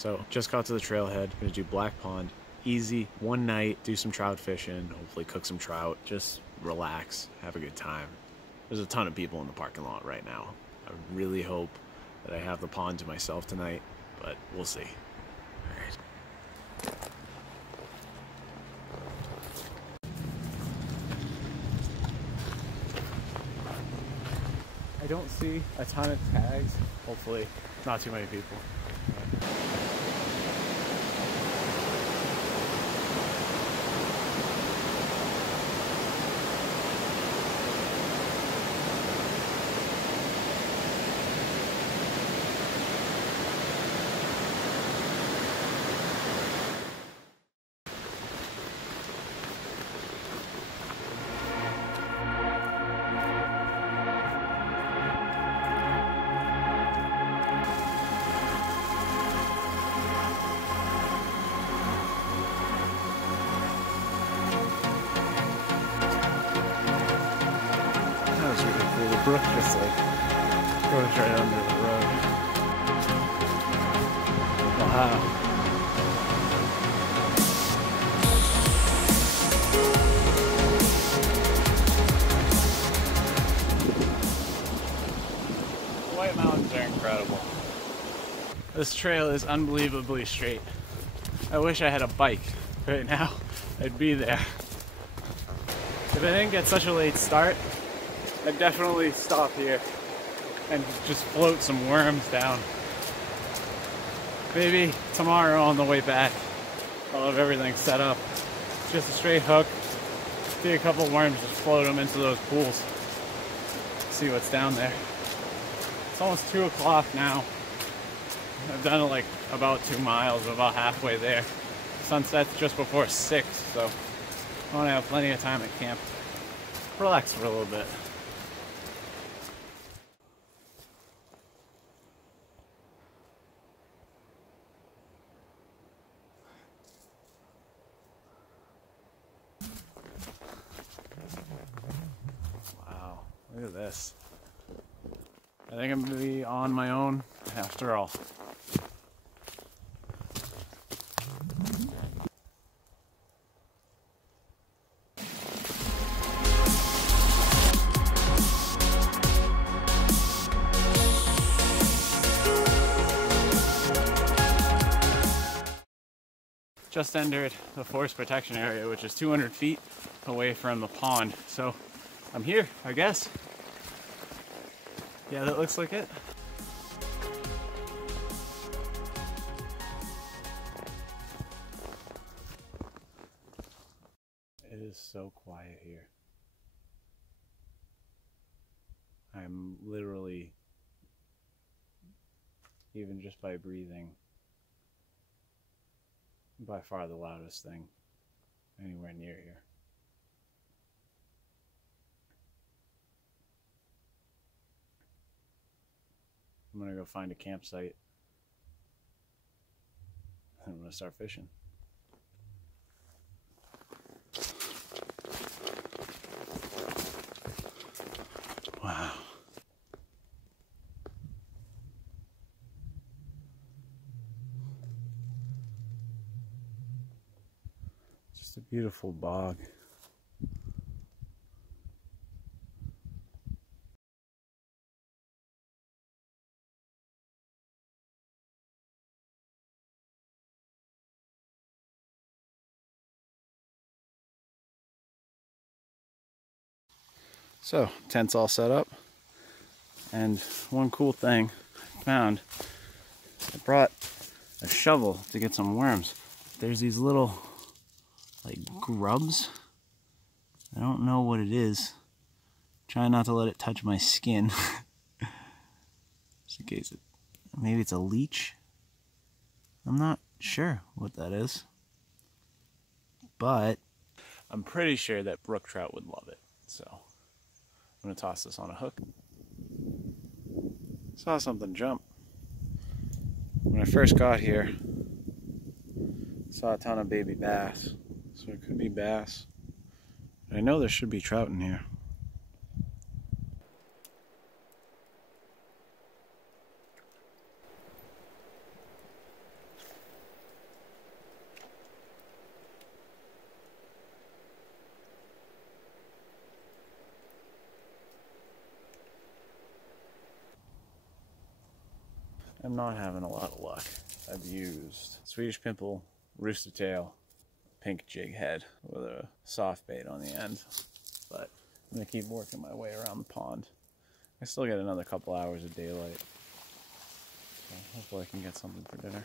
So just got to the trailhead. Gonna do Black Pond. Easy, one night, do some trout fishing, hopefully cook some trout, just relax, have a good time. There's a ton of people in the parking lot right now. I really hope that I have the pond to myself tonight, but we'll see. All right. I don't see a ton of tags. Hopefully not too many people. That was really cool. The brook just like goes right under the road. Wow. The White Mountains are incredible. This trail is unbelievably straight. I wish I had a bike right now. I'd be there. If I didn't get such a late start, I'd definitely stop here and just float some worms down. Maybe tomorrow on the way back, I'll have everything set up. Just a straight hook, see a couple worms, just float them into those pools. See what's down there. It's almost 2 o'clock now. I've done like about 2 miles, about halfway there. Sunset's just before 6, so I want to have plenty of time at camp. Relax for a little bit. Wow, look at this. I think I'm gonna be on my own after all. Just entered the forest protection area, which is 200 feet away from the pond. So I'm here, I guess. Yeah, that looks like it. It is so quiet here. I'm literally, even just by breathing, by far the loudest thing anywhere near here. I'm gonna go find a campsite and I'm gonna start fishing. Wow. Just a beautiful bog. So, tent's all set up, and one cool thing I found, I brought a shovel to get some worms. There's these little, like, grubs. I don't know what it is. Try not to let it touch my skin. Just in case maybe it's a leech. I'm not sure what that is. But I'm pretty sure that brook trout would love it, so I'm gonna toss this on a hook. Saw something jump. When I first got here, saw a ton of baby bass. So it could be bass. I know there should be trout in here. I'm not having a lot of luck. I've used Swedish pimple, rooster tail, pink jig head with a soft bait on the end. But I'm gonna keep working my way around the pond. I still get another couple hours of daylight. So hopefully I can get something for dinner.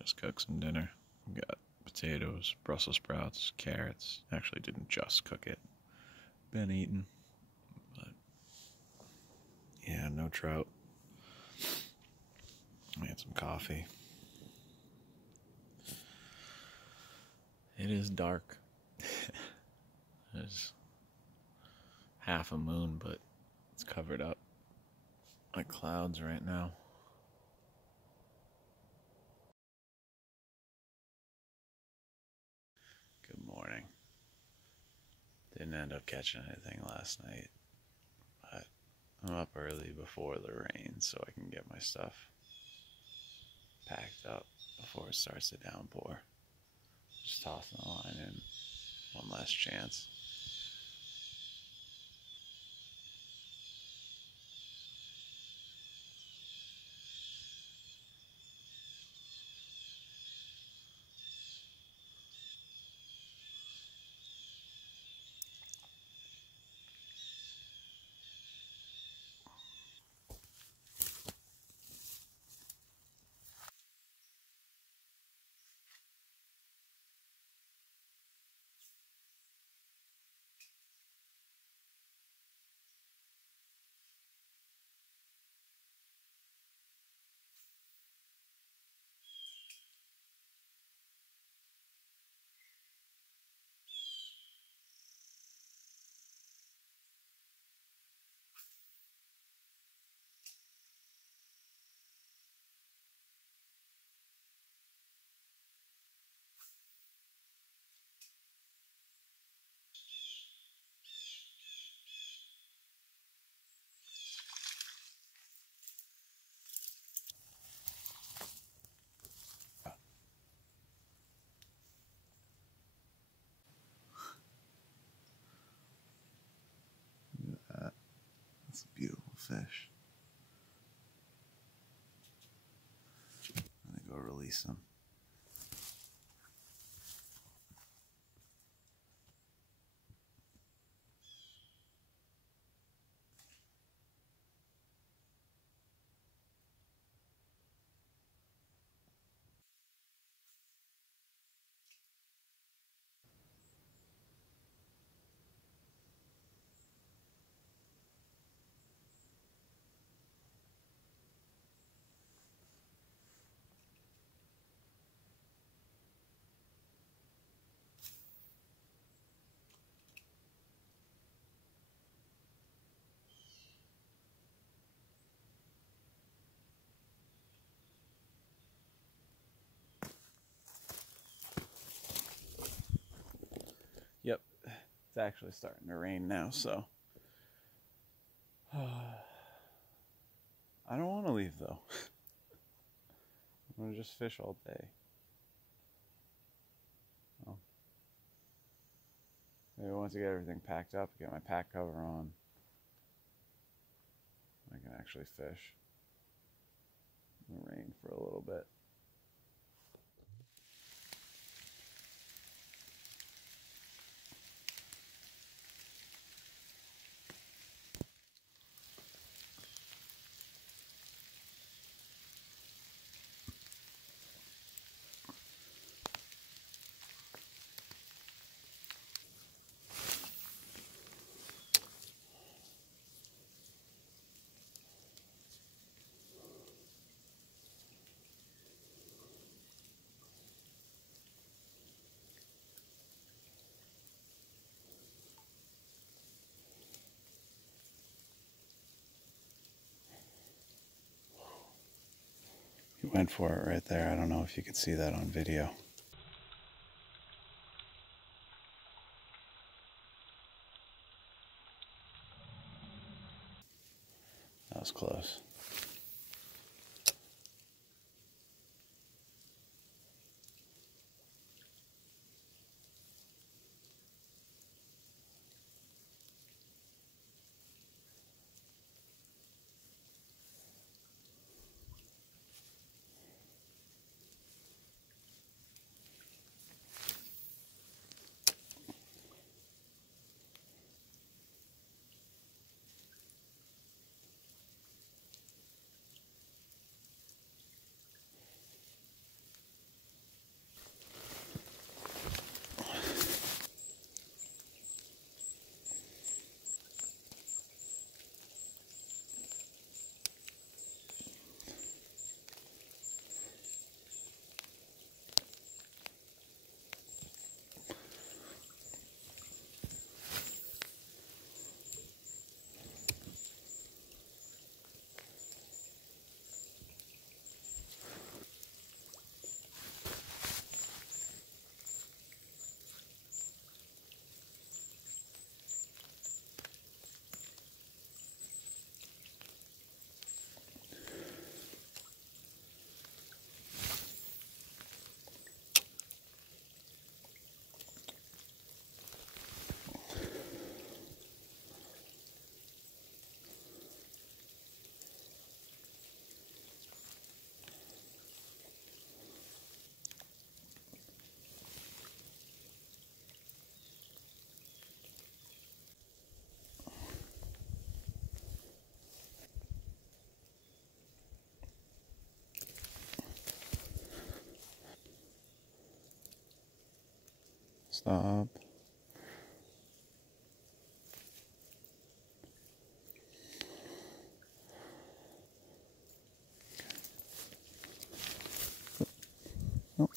Just cook some dinner. We got potatoes, Brussels sprouts, carrots. Actually didn't just cook it. Been eating. But yeah, no trout. I had some coffee. It is dark. There's half a moon, but it's covered up by clouds right now. Good morning. Didn't end up catching anything last night, but I'm up early before the rain so I can get my stuff packed up before it starts to downpour. Just tossing the line in one last chance. That's a beautiful fish. I'm gonna go release him. Yep, it's actually starting to rain now, so I don't want to leave though. I'm gonna just fish all day. Well, maybe once I get everything packed up, get my pack cover on, I can actually fish in the rain for a little bit. Went for it right there. I don't know if you could see that on video. That was close. Stop. Nope.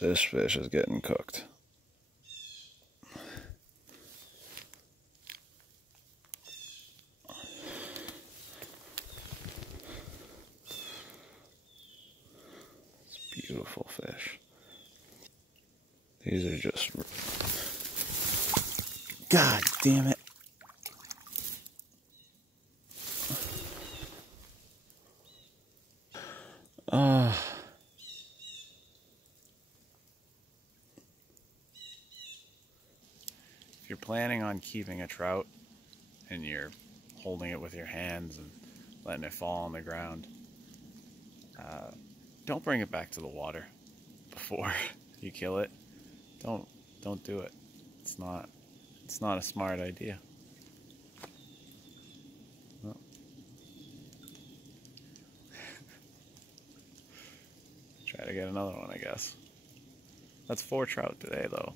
This fish is getting cooked. It's a beautiful fish. These are just... God damn it. If you're planning on keeping a trout and you're holding it with your hands and letting it fall on the ground, don't bring it back to the water before you kill it. Don't do it. It's not a smart idea. Well. Try to get another one, I guess. That's 4 trout today, though.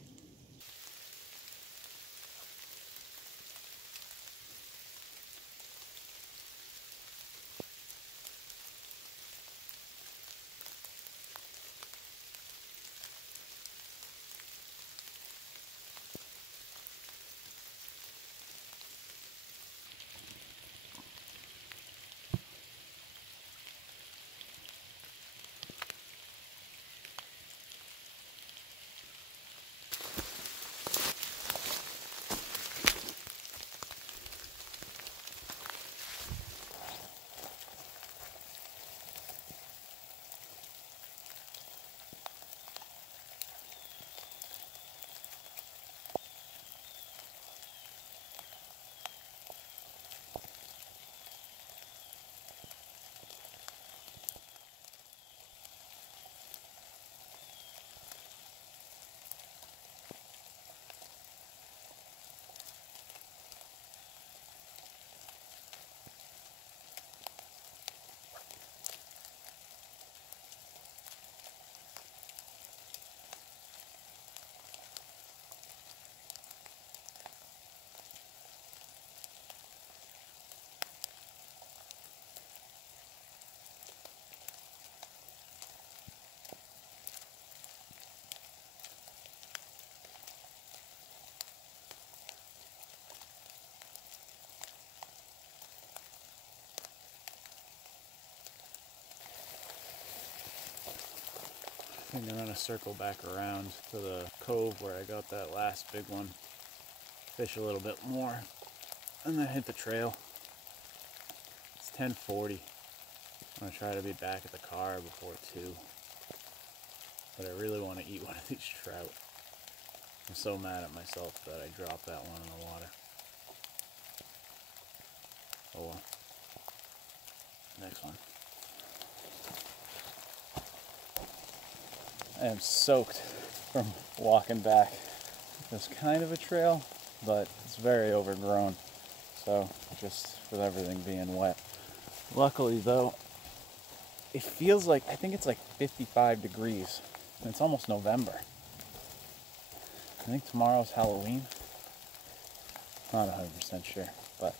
think I'm gonna circle back around to the cove where I got that last big one, fish a little bit more, and then hit the trail. It's 10:40. I'm gonna try to be back at the car before 2. But I really want to eat one of these trout. I'm so mad at myself that I dropped that one in the water. Oh well. Next one. I am soaked from walking back. There's kind of a trail, but it's very overgrown. So just with everything being wet. Luckily though, it feels like, I think it's like 55 degrees. And it's almost November. I think tomorrow's Halloween. Not 100% sure, but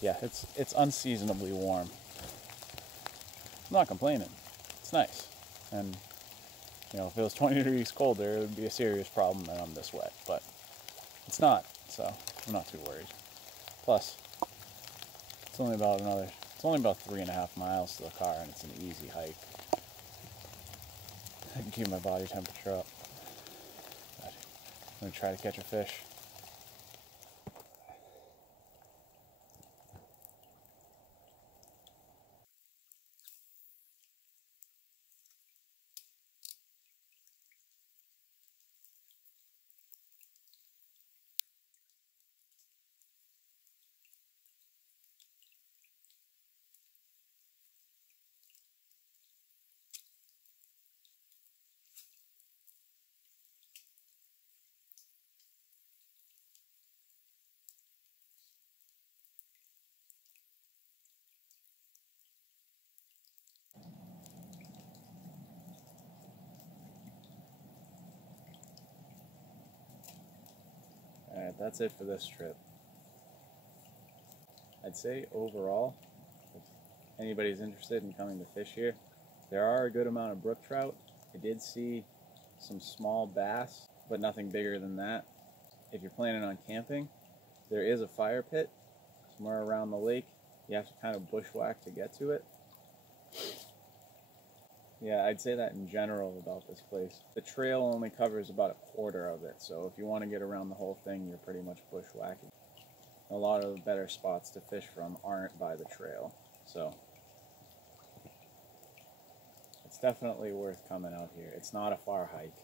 yeah, it's unseasonably warm. I'm not complaining. It's nice. And you know, if it was 20 degrees colder, it would be a serious problem that I'm this wet, but it's not, so I'm not too worried. Plus, it's only about 3.5 miles to the car, and it's an easy hike. I can keep my body temperature up. But I'm gonna try to catch a fish. Alright, that's it for this trip. I'd say overall, if anybody's interested in coming to fish here, there are a good amount of brook trout. I did see some small bass, but nothing bigger than that. If you're planning on camping, there is a fire pit somewhere around the lake. You have to kind of bushwhack to get to it. Yeah, I'd say that in general about this place. The trail only covers about a quarter of it, so if you want to get around the whole thing, you're pretty much bushwhacking. A lot of the better spots to fish from aren't by the trail, so it's definitely worth coming out here. It's not a far hike.